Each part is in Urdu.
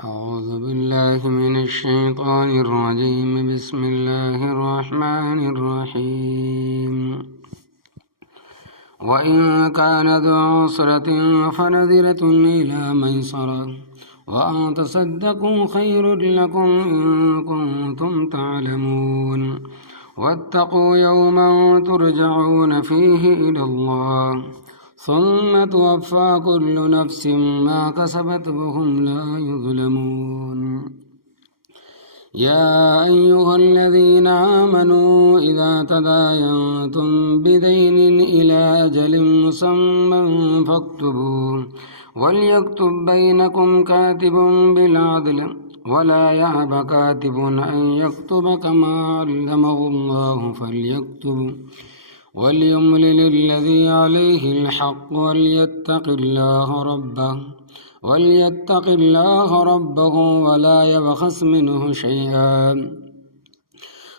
أعوذ بالله من الشيطان الرجيم. بسم الله الرحمن الرحيم. وإن كان ذو عسرة فنذرة إلى ميسرة وأن تصدقوا خير لكم إن كنتم تعلمون. واتقوا يوما ترجعون فيه إلى الله ثم توفى كل نفس ما كسبت وهم لا يظلمون. يا أيها الذين آمنوا إذا تداينتم بدين إلى أجل مسمى فاكتبوه وليكتب بينكم كاتب بالعدل ولا يأب كاتب أن يكتب كما علمه الله فليكتب وليملل الذي عليه الحق وليتق الله ربه ولا يبخس منه شيئا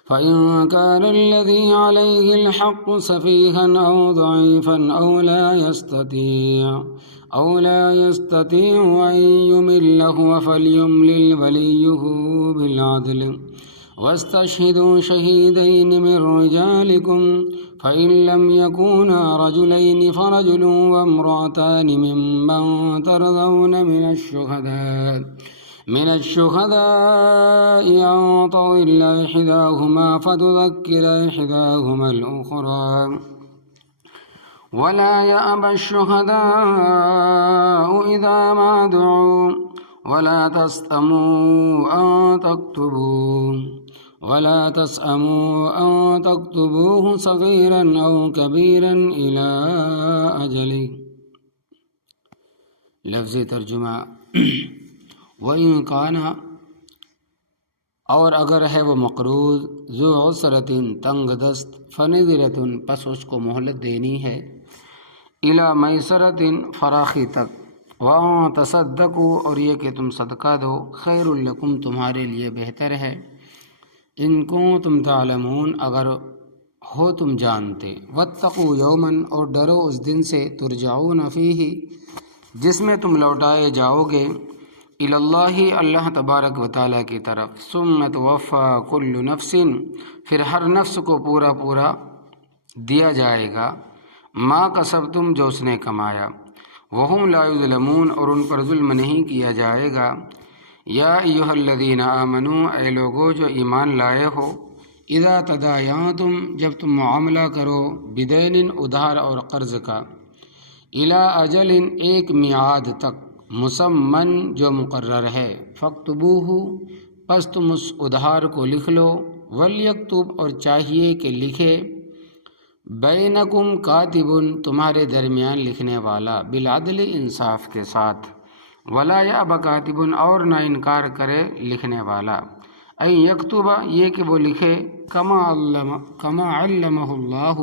فإن كان الذي عليه الحق سفيها أو ضعيفا أو لا يستطيع أن يمل هو فليملل وليه بالعدل واستشهدوا شهيدين من رجالكم فإن لم يكونا رجلين فرجل وامرأتان ممن ترضون من الشهداء أن تضل إحداهما فتذكر إحداهما الأخرى ولا يأبى الشهداء إذا ما دعوا ولا تسأموا أن تكتبوه صغيرا أو كبيرا إلى أجله. لفظی ترجمہ وَإِن كَانَ اور اگر ہے وہ مقروض ذو عسرۃ تنگ دست فنذرۃ پس اس کو مہلت دینی ہے الی میسرۃ فراخی تک وَأَن تَصَدَّقُوا اور یہ کہ تم صدقہ دو خیر لکم تمہارے لیے بہتر ہے ان کنتم تعلمون اگر ہو تم جانتے واتقوا یوما اور ڈرو اس دن سے ترجعون فیہ جس میں تم لوٹائے جاؤ گے الی اللہ اللہ تبارک و تعالیٰ کی طرف ثم توفی کل نفس پھر ہر نفس کو پورا دیا جائے گا ما کسبتم جو اس نے کمایا وہم لا یظلمون اور ان پر ظلم نہیں کیا جائے گا. یا ایھا الذین آمنوا اے لوگو جو ایمان لائے ہو اذا تداینتم جب تم معاملہ کرو بدین ادھار اور قرض کا الی اجل ایک میعاد تک مسمن جو مقرر ہے فاکتبوہ پس تم اس ادھار کو لکھ لو ولیکتب اور چاہیے کہ لکھے بینکم کاتب تمہارے درمیان لکھنے والا بالعدل انصاف کے ساتھ ولا یأب کاتب اور نہ انکار کرے لکھنے والا ان یکتب یہ کہ وہ لکھے کما علمہ اللہ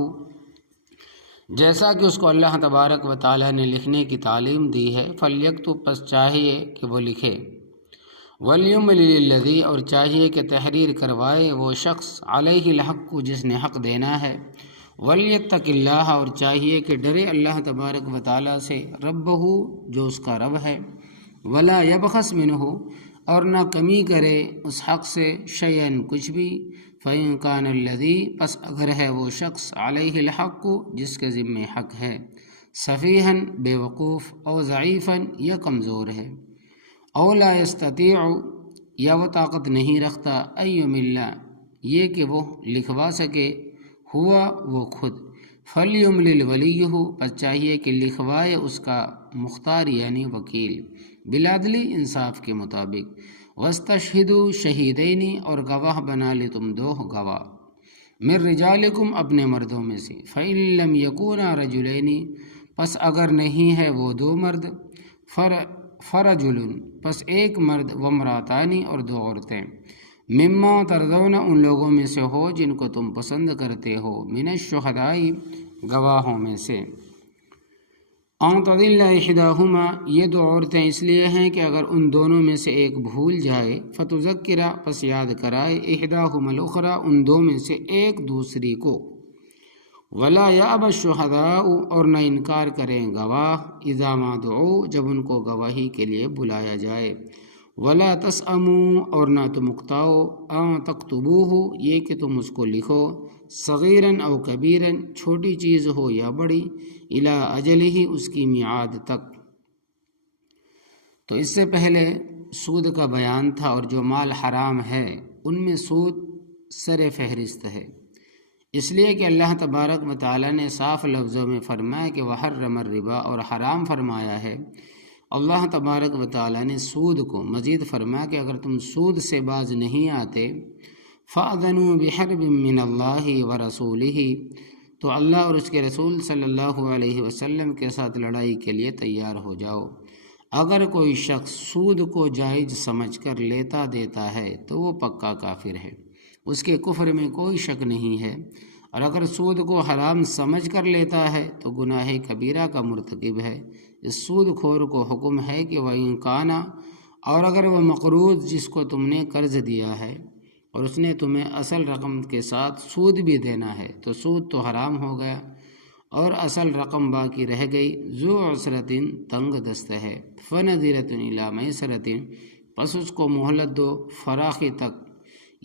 جیسا کہ اس کو اللہ تبارک و تعالیٰ نے لکھنے کی تعلیم دی ہے فلیکتب پس چاہیے کہ وہ لکھے ولیملل الذی اور چاہیے کہ تحریر کروائے وہ شخص علیہ الحق جس نے حق دینا ہے ولیتق اللہ اور چاہیے کہ ڈرے اللہ تبارک و تعالیٰ سے ربہ جو اس کا رب ہے ولا یبخس منہ اور نہ کمی کرے اس حق سے شیئا کچھ بھی فإن كان الذی پس اگر ہے وہ شخص علیہ الحق جس کے ذمہ حق ہے سفیہا بے وقوف او ضعیفا یا کمزور ہے او لا یستطیع یا وہ طاقت نہیں رکھتا ان یمل یہ کہ وہ لکھوا سکے ہوا وہ خود فلیملل ولیہ پس چاہیے کہ لکھوائے اس کا مختار یعنی وکیل بالعدل انصاف کے مطابق واستشہدوا شہیدین اور گواہ بنا لے تم دو گواہ من رجالکم اپنے مردوں میں سے فإن لم یکونا رجلین پس اگر نہیں ہے وہ دو مرد فرجل پس ایک مرد وامرأتان اور دو عورتیں مما ترضون ان لوگوں میں سے ہو جن کو تم پسند کرتے ہو من الشہداء گواہوں میں سے ان تضل احداہما یہ دو عورتیں اس لیے ہیں کہ اگر ان دونوں میں سے ایک بھول جائے فتذکر پس یاد کرائے احداہما الاخری ان دو میں سے ایک دوسری کو ولا یأبى الشہداء اور نہ انکار کریں گواہ اذا ما دعوا جب ان کو گواہی کے لیے بلایا جائے ولا تسأموا اور نہ تم اکتاؤ ان تکتبوہ یہ کہ تم اس کو لکھو صغیراً او کبیراً چھوٹی چیز ہو یا بڑی الی اجلہ اس کی میعاد تک۔ تو اس سے پہلے سود کا بیان تھا، اور جو مال حرام ہے ان میں سود سر فہرست ہے، اس لیے کہ اللہ تبارک و تعالیٰ نے صاف لفظوں میں فرمایا کہ وحرم الربا، اور حرام فرمایا ہے اللہ تبارک و تعالیٰ نے سود کو۔ مزید فرمایا کہ اگر تم سود سے باز نہیں آتے فَأَذَنُوا بِحَرْبٍ مِّنَ اللَّهِ وَرَسُولِهِ تو اللہ اور اس کے رسول صلی اللہ علیہ وسلم کے ساتھ لڑائی کے لیے تیار ہو جاؤ۔ اگر کوئی شخص سود کو جائز سمجھ کر لیتا دیتا ہے تو وہ پکا کافر ہے، اس کے کفر میں کوئی شک نہیں ہے، اور اگر سود کو حرام سمجھ کر لیتا ہے تو گناہ کبیرہ کا مرتکب ہے۔ اس سود خور کو حکم ہے کہ وہ انکانا، اور اگر وہ مقروض جس کو تم نے قرض دیا ہے اور اس نے تمہیں اصل رقم کے ساتھ سود بھی دینا ہے تو سود تو حرام ہو گیا، اور اصل رقم باقی رہ گئی، ذو عسرت تنگ دست ہے، فنظرۃ الی میسرۃ پس اس کو مہلت دو فراخی تک،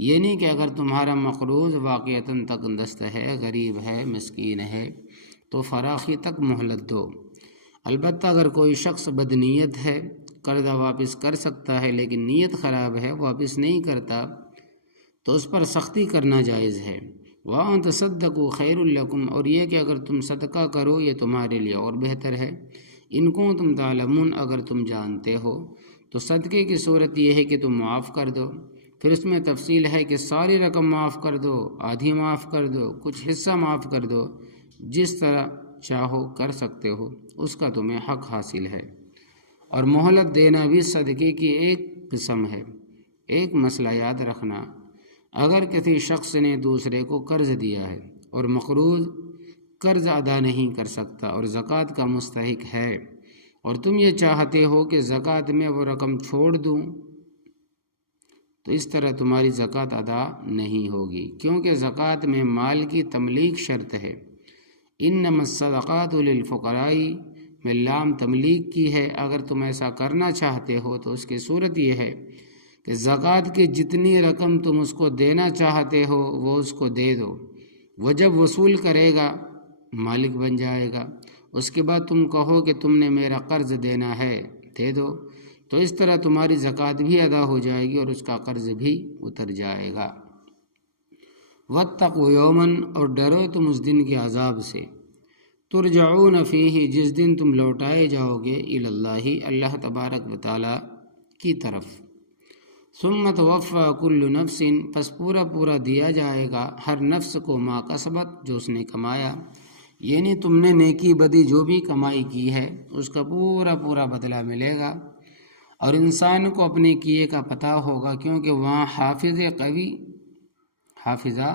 یعنی کہ اگر تمہارا مقروض واقعتاً تنگ دست ہے، غریب ہے، مسکین ہے، تو فراخی تک مہلت دو۔ البتہ اگر کوئی شخص بدنیت ہے، قرضہ واپس کر سکتا ہے لیکن نیت خراب ہے، واپس نہیں کرتا، تو اس پر سختی کرنا جائز ہے۔ وَأَن تَصَدَّقُوا خَيْرٌ لَكُمْ اور یہ کہ اگر تم صدقہ کرو یہ تمہارے لیے اور بہتر ہے، ان کنتم تعلمون اگر تم جانتے ہو۔ تو صدقے کی صورت یہ ہے کہ تم معاف کر دو، پھر اس میں تفصیل ہے کہ ساری رقم معاف کر دو، آدھی معاف کر دو، کچھ حصہ معاف کر دو، جس طرح چاہو کر سکتے ہو، اس کا تمہیں حق حاصل ہے۔ اور مہلت دینا بھی صدقے کی ایک قسم ہے۔ ایک مسئلہ یاد رکھنا، اگر کسی شخص نے دوسرے کو قرض دیا ہے اور مقروض قرض ادا نہیں کر سکتا اور زکوٰۃ کا مستحق ہے، اور تم یہ چاہتے ہو کہ زکوٰۃ میں وہ رقم چھوڑ دوں، تو اس طرح تمہاری زکوٰۃ ادا نہیں ہوگی، کیونکہ زکوٰۃ میں مال کی تملیک شرط ہے۔ انما الصدقات للفقراء میں لام تملیک کی ہے۔ اگر تم ایسا کرنا چاہتے ہو تو اس کی صورت یہ ہے کہ زکوٰۃ کی جتنی رقم تم اس کو دینا چاہتے ہو وہ اس کو دے دو، وہ جب وصول کرے گا مالک بن جائے گا، اس کے بعد تم کہو کہ تم نے میرا قرض دینا ہے، دے دو، تو اس طرح تمہاری زکوٰۃ بھی ادا ہو جائے گی اور اس کا قرض بھی اتر جائے گا۔ واتقوا یوما اور ڈرو تم اس دن کے عذاب سے، ترجعون فیہ جس دن تم لوٹائے جاؤ گے الی اللہ اللہ تبارک و تعالی کی طرف، ثم توفی کل نفس پس پورا دیا جائے گا ہر نفس کو ما کسبت جو اس نے کمایا، یعنی تم نے نیکی بدی جو بھی کمائی کی ہے اس کا پورا بدلہ ملے گا، اور انسان کو اپنے کیے کا پتہ ہوگا، کیونکہ وہاں حافظہ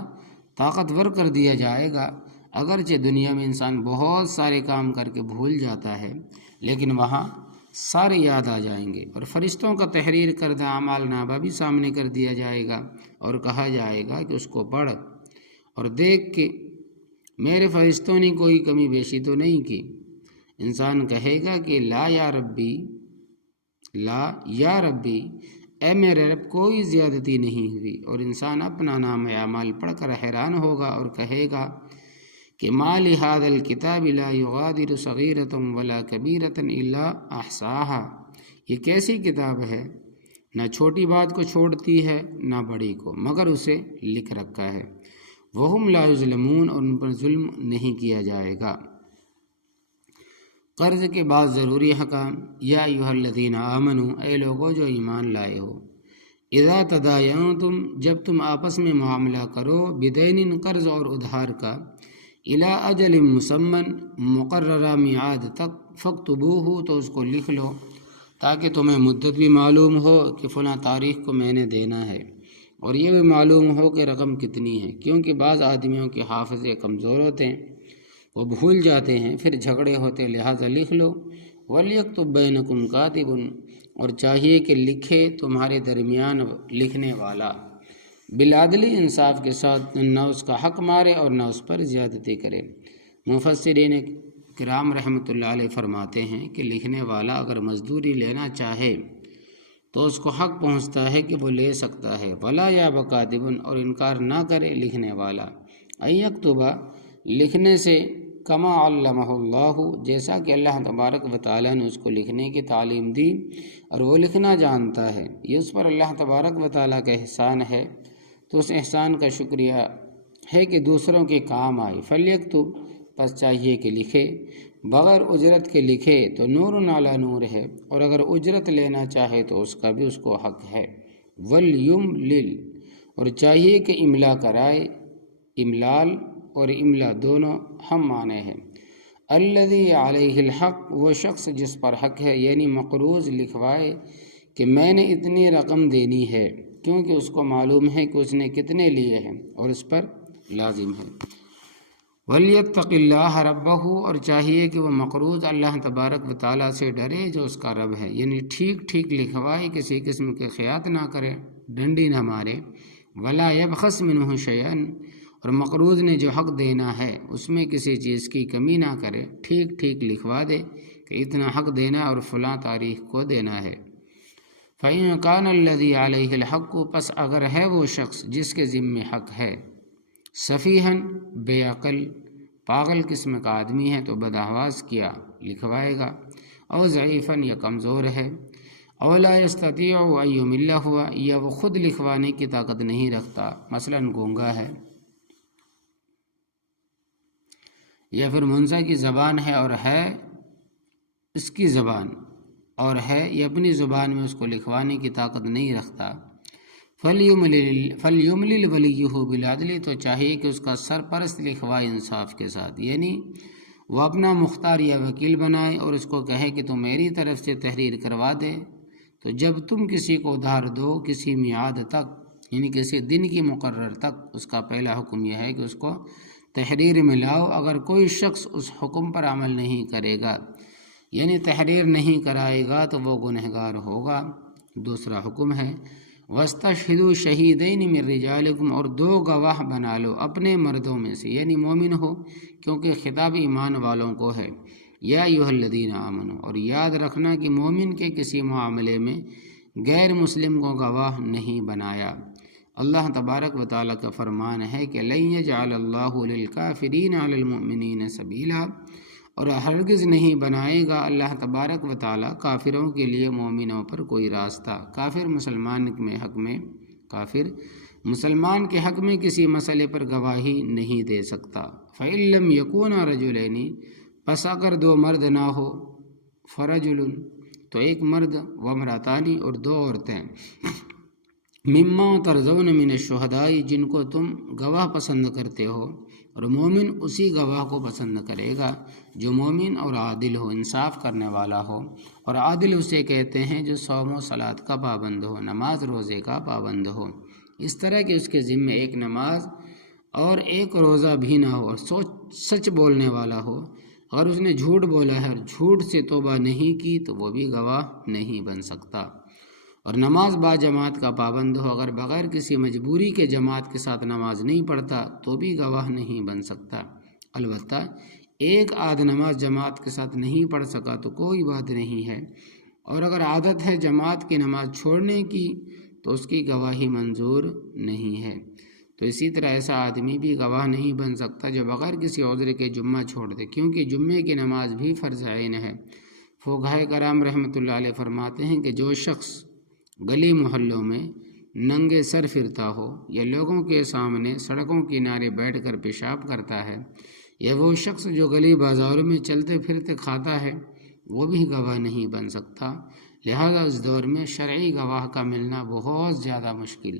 طاقتور کر دیا جائے گا۔ اگرچہ دنیا میں انسان بہت سارے کام کر کے بھول جاتا ہے، لیکن وہاں سارے یاد آ جائیں گے، اور فرشتوں کا تحریر کردہ اعمال نامہ بھی سامنے کر دیا جائے گا، اور کہا جائے گا کہ اس کو پڑھ اور دیکھ کہ میرے فرشتوں نے کوئی کمی بیشی تو نہیں کی۔ انسان کہے گا کہ لا یا ربی اے میرے رب کوئی زیادتی نہیں ہوئی، اور انسان اپنا نام اعمال پڑھ کر حیران ہوگا اور کہے گا کہ ما لہذا الکتاب لا یغادر صغیرۃ ولا کبیرۃ الا احصاها، یہ کیسی کتاب ہے، نہ چھوٹی بات کو چھوڑتی ہے نہ بڑی کو، مگر اسے لکھ رکھا ہے۔ وہم لا یظلمون اور ان پر ظلم نہیں کیا جائے گا۔ قرض کے بعد ضروری حکام، یا ایھا الذین آمنوا اے لوگو جو ایمان لائے ہو، اذا تداینتم جب تم آپس میں معاملہ کرو، بدین قرض اور ادھار کا، الی اجل مسمى مقررہ میعاد تک، فاکتبوہ تو اس کو لکھ لو، تاکہ تمہیں مدت بھی معلوم ہو کہ فلاں تاریخ کو میں نے دینا ہے، اور یہ بھی معلوم ہو کہ رقم کتنی ہے، کیونکہ بعض آدمیوں کے حافظے کمزور ہوتے ہیں، وہ بھول جاتے ہیں، پھر جھگڑے ہوتے، لہٰذا لکھ لو۔ وَلْيَكْتُبْ بَيْنَكُمْ كَاتِبٌ اور چاہیے کہ لکھے تمہارے درمیان لکھنے والا، بالعدل انصاف کے ساتھ، نہ اس کا حق مارے اور نہ اس پر زیادتی کرے۔ مفسرین کرام رحمۃ اللہ علیہ فرماتے ہیں کہ لکھنے والا اگر مزدوری لینا چاہے تو اس کو حق پہنچتا ہے کہ وہ لے سکتا ہے۔ ولا یا بکاتبن، اور انکار نہ کرے لکھنے والا، ان یکتبہ، لکھنے سے، کما علمہ اللہ، جیسا کہ اللہ تبارک و تعالیٰ نے اس کو لکھنے کی تعلیم دی اور وہ لکھنا جانتا ہے۔ یہ اس پر اللہ تبارک و تعالیٰ کا احسان ہے، تو اس احسان کا شکریہ ہے کہ دوسروں کے کام آئے۔ فلیکتب، پس چاہیے کہ لکھے، بغیر اجرت کے لکھے تو نور علی نور ہے، اور اگر اجرت لینا چاہے تو اس کا بھی اس کو حق ہے۔ ولیملل، اور چاہیے کہ املا کرائے، املال اور املا دونوں ہم معنی ہیں۔ الذی علیہ الحق، وہ شخص جس پر حق ہے، یعنی مقروض لکھوائے کہ میں نے اتنی رقم دینی ہے، کیونکہ اس کو معلوم ہے کہ اس نے کتنے لیے ہیں اور اس پر لازم ہے۔ وَلْيَتَّقِ اللَّهَ رَبَّهُ، اور چاہیے کہ وہ مقروض اللہ تبارک و تعالیٰ سے ڈرے جو اس کا رب ہے، یعنی ٹھیک ٹھیک لکھوائے، کسی قسم کے خیانت نہ کرے، ڈنڈی نہ مارے۔ وَلَا يَبْخَسْ مِنْهُ شَيْئًا، اور مقروض نے جو حق دینا ہے اس میں کسی چیز کی کمی نہ کرے، ٹھیک ٹھیک لکھوا دے کہ اتنا حق دینا اور فلاں تاریخ کو دینا ہے۔ فَإِنْ كَانَ الَّذِي عَلَيْهِ الْحَقُّ، پس اگر ہے وہ شخص جس کے ذمے حق ہے، سفیہن، بے عقل، پاگل قسم کا آدمی ہے تو بدحواس کیا لکھوائے گا، او ضعیفاً، یا کمزور ہے، او لا یستطیع ان یمل ہوا، یا وہ خود لکھوانے کی طاقت نہیں رکھتا، مثلاً گونگا ہے، یا پھر منسا کی زبان ہے اور ہے اس کی زبان، اور ہے یہ اپنی زبان میں اس کو لکھوانے کی طاقت نہیں رکھتا۔ فَلْيُمْلِلْ وَلِيُّهُ بِالْعَدْلِ، تو چاہیے کہ اس کا سرپرست لکھوائے انصاف کے ساتھ، یعنی وہ اپنا مختار یا وکیل بنائے اور اس کو کہے کہ تم میری طرف سے تحریر کروا دے۔ تو جب تم کسی کو ادھار دو کسی میعاد تک، یعنی کسی دن کی مقرر تک، اس کا پہلا حکم یہ ہے کہ اس کو تحریر میں لاؤ۔ اگر کوئی شخص اس حکم پر عمل نہیں کرے گا، یعنی تحریر نہیں کرائے گا، تو وہ گنہگار ہوگا۔ دوسرا حکم ہے وَاسْتَشْهِدُوا شَهِيدَيْنِ مِن رِجَالِكُمْ، اور دو گواہ بنا لو اپنے مردوں میں سے، یعنی مومن ہو، کیونکہ خطاب ایمان والوں کو ہے۔ یا ایھا الذین آمنوا، اور یاد رکھنا کہ مومن کے کسی معاملے میں غیر مسلم کو گواہ نہیں بنایا۔ اللہ تبارک و تعالیٰ کا فرمان ہے کہ لن یجعل اللہ للکافرین علی المؤمنین سبیلا، اور ہرگز نہیں بنائے گا اللہ تبارک و تعالیٰ کافروں کے لیے مومنوں پر کوئی راستہ۔ کافر مسلمان کے حق میں کسی مسئلے پر گواہی نہیں دے سکتا۔ فَإِن لَّمْ يَكُونَا رَجُلَيْنِ، پس اگر دو مرد نہ ہو، فرجل، تو ایک مرد، وامرأتان، اور دو عورتیں، مما ترضون من الشہداء، جن کو تم گواہ پسند کرتے ہو، اور مومن اسی گواہ کو پسند کرے گا جو مومن اور عادل ہو، انصاف کرنے والا ہو۔ اور عادل اسے کہتے ہیں جو صوم و صلاۃ کا پابند ہو، نماز روزے کا پابند ہو، اس طرح کہ اس کے ذمے ایک نماز اور ایک روزہ بھی نہ ہو، اور سچ بولنے والا ہو۔ اگر اس نے جھوٹ بولا ہے اور جھوٹ سے توبہ نہیں کی تو وہ بھی گواہ نہیں بن سکتا۔ اور نماز با جماعت کا پابند ہو، اگر بغیر کسی مجبوری کے جماعت کے ساتھ نماز نہیں پڑھتا تو بھی گواہ نہیں بن سکتا۔ البتہ ایک آدھ نماز جماعت کے ساتھ نہیں پڑھ سکا تو کوئی بات نہیں ہے، اور اگر عادت ہے جماعت کی نماز چھوڑنے کی تو اس کی گواہی منظور نہیں ہے۔ تو اسی طرح ایسا آدمی بھی گواہ نہیں بن سکتا جو بغیر کسی عذر کے جمعہ چھوڑ دے، کیونکہ جمعے کی نماز بھی فرض عین ہے۔ فقہائے کرام رحمۃ اللہ علیہ فرماتے ہیں کہ جو شخص گلی محلوں میں ننگے سر پھرتا ہو، یا لوگوں کے سامنے سڑکوں کنارے بیٹھ کر پیشاب کرتا ہے، یا وہ شخص جو گلی بازاروں میں چلتے پھرتے کھاتا ہے، وہ بھی گواہ نہیں بن سکتا۔ لہذا اس دور میں شرعی گواہ کا ملنا بہت زیادہ مشکل۔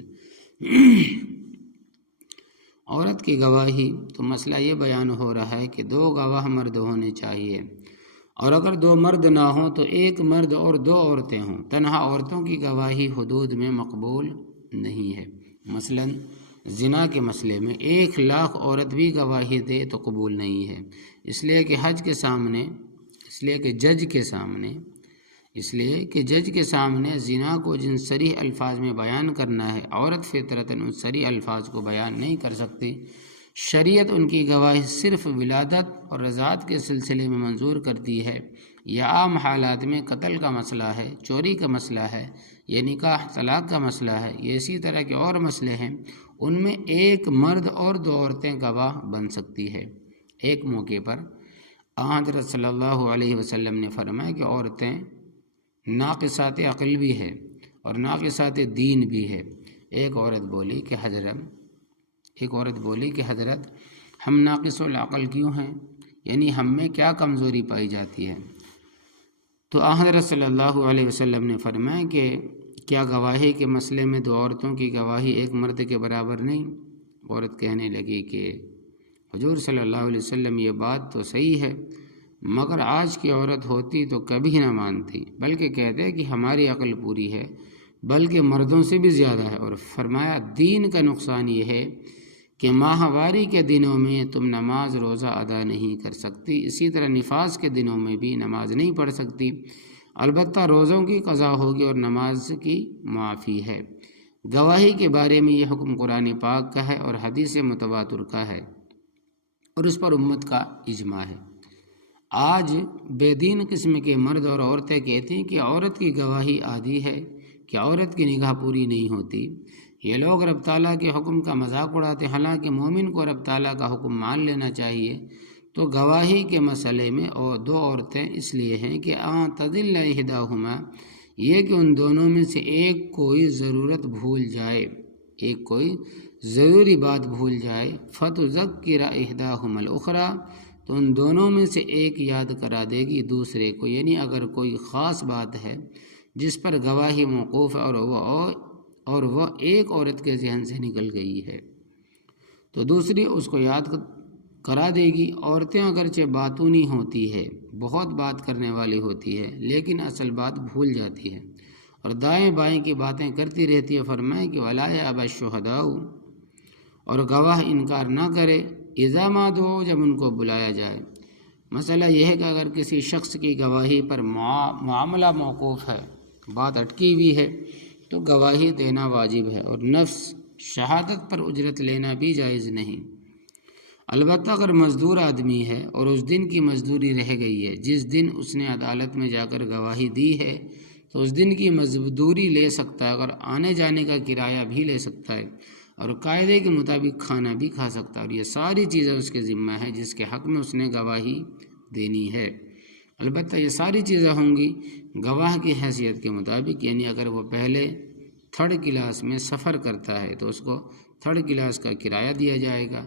عورت کی گواہی، تو مسئلہ یہ بیان ہو رہا ہے کہ دو گواہ مرد ہونے چاہیے، اور اگر دو مرد نہ ہوں تو ایک مرد اور دو عورتیں ہوں۔ تنہا عورتوں کی گواہی حدود میں مقبول نہیں ہے۔ مثلا زنا کے مسئلے میں 1,00,000 عورت بھی گواہی دے تو قبول نہیں ہے، اس لیے کہ جج کے سامنے زنا کو جن صریح الفاظ میں بیان کرنا ہے، عورت فطرتاً ان صریح الفاظ کو بیان نہیں کر سکتی۔ شریعت ان کی گواہی صرف ولادت اور رضاعت کے سلسلے میں منظور کرتی ہے، یا عام حالات میں قتل کا مسئلہ ہے، چوری کا مسئلہ ہے، یا نکاح طلاق کا مسئلہ ہے، یا اسی طرح کے اور مسئلے ہیں، ان میں ایک مرد اور 2 عورتیں گواہ بن سکتی ہے۔ ایک موقع پر حضرت صلی اللہ علیہ وسلم نے فرمایا کہ عورتیں ناقصات عقل بھی ہے اور ناقصات دین بھی ہے۔ ایک عورت بولی کہ حضرت ہم ناقص العقل کیوں ہیں، یعنی ہم میں کیا کمزوری پائی جاتی ہے؟ تو حضرت صلی اللہ علیہ وسلم نے فرمایا کہ کیا گواہی کے مسئلے میں 2 عورتوں کی گواہی ایک مرد کے برابر نہیں؟ عورت کہنے لگی کہ حضور صلی اللہ علیہ وسلم یہ بات تو صحیح ہے، مگر آج کی عورت ہوتی تو کبھی نہ مانتی، بلکہ کہتے کہ ہماری عقل پوری ہے، بلکہ مردوں سے بھی زیادہ ہے۔ اور فرمایا دین کا نقصان یہ ہے کہ ماہواری کے دنوں میں تم نماز روزہ ادا نہیں کر سکتی، اسی طرح نفاس کے دنوں میں بھی نماز نہیں پڑھ سکتی، البتہ روزوں کی قضا ہوگی اور نماز کی معافی ہے۔ گواہی کے بارے میں یہ حکم قرآن پاک کا ہے اور حدیث متواتر کا ہے، اور اس پر امت کا اجماع ہے۔ آج بے دین قسم کے مرد اور عورتیں کہتے ہیں کہ عورت کی گواہی آدھی ہے، کہ عورت کی نگاہ پوری نہیں ہوتی۔ یہ لوگ رب تعالیٰ کے حکم کا مذاق اڑاتے، حالانکہ مومن کو رب تعالیٰ کا حکم مان لینا چاہیے۔ تو گواہی کے مسئلے میں 2 عورتیں اس لیے ہیں کہ تضل احداہما، یہ کہ ان دونوں میں سے ایک کوئی ضرورت بھول جائے، ایک کوئی ضروری بات بھول جائے، فتذکر احداہما الاخری، تو ان دونوں میں سے ایک یاد کرا دے گی دوسرے کو، یعنی اگر کوئی خاص بات ہے جس پر گواہی موقوف ہے اور وہ ایک عورت کے ذہن سے نکل گئی ہے تو دوسری اس کو یاد کرا دے گی۔ عورتیں اگرچہ باتونی ہوتی ہے، بہت بات کرنے والی ہوتی ہے، لیکن اصل بات بھول جاتی ہے اور دائیں بائیں کی باتیں کرتی رہتی ہے۔ فرمائے کہ وَلَا يَأْبَ الشُّهَدَاءُ، اور گواہ انکار نہ کرے، اذا ما دعوا، جب ان کو بلایا جائے۔ مسئلہ یہ ہے کہ اگر کسی شخص کی گواہی پر معاملہ موقوف ہے، بات اٹکی ہوئی ہے، تو گواہی دینا واجب ہے، اور نفس شہادت پر اجرت لینا بھی جائز نہیں۔ البتہ اگر مزدور آدمی ہے اور اس دن کی مزدوری رہ گئی ہے، جس دن اس نے عدالت میں جا کر گواہی دی ہے، تو اس دن کی مزدوری لے سکتا ہے، اگر آنے جانے کا کرایہ بھی لے سکتا ہے، اور قاعدے کے مطابق کھانا بھی کھا سکتا ہے، اور یہ ساری چیزیں اس کے ذمہ ہیں جس کے حق میں اس نے گواہی دینی ہے۔ البتہ یہ ساری چیزیں ہوں گی گواہ کی حیثیت کے مطابق، یعنی اگر وہ پہلے 3rd کلاس میں سفر کرتا ہے تو اس کو 3rd کلاس کا کرایہ دیا جائے گا۔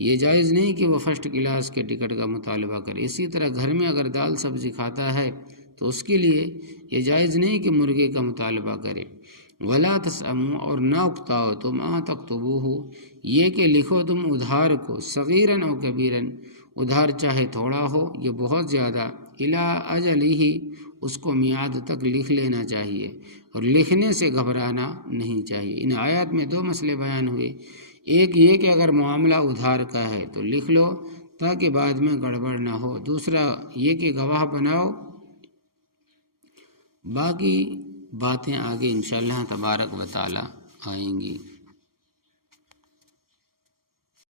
یہ جائز نہیں کہ وہ 1st کلاس کے ٹکٹ کا مطالبہ کرے۔ اسی طرح گھر میں اگر دال سبزی کھاتا ہے تو اس کے لیے یہ جائز نہیں کہ مرغے کا مطالبہ کرے۔ وَلَا تَسْأَمُوا، اور نہ اکتاؤ تم، تَكْتُبُوهُ، یہ کہ لکھو تم ادھار کو، صغیراً او کبیراً، ادھار چاہے تھوڑا ہو یا بہت زیادہ، اِلیٰ أَجَلِهِ، اس کو میعاد تک لکھ لینا چاہیے، اور لکھنے سے گھبرانا نہیں چاہیے۔ ان آیات میں 2 مسئلے بیان ہوئے، ایک یہ کہ اگر معاملہ ادھار کا ہے تو لکھ لو تاکہ بعد میں گڑبڑ نہ ہو، دوسرا یہ کہ گواہ بناؤ۔ باقی باتیں آگے انشاءاللہ تبارک و تعالی آئیں گی۔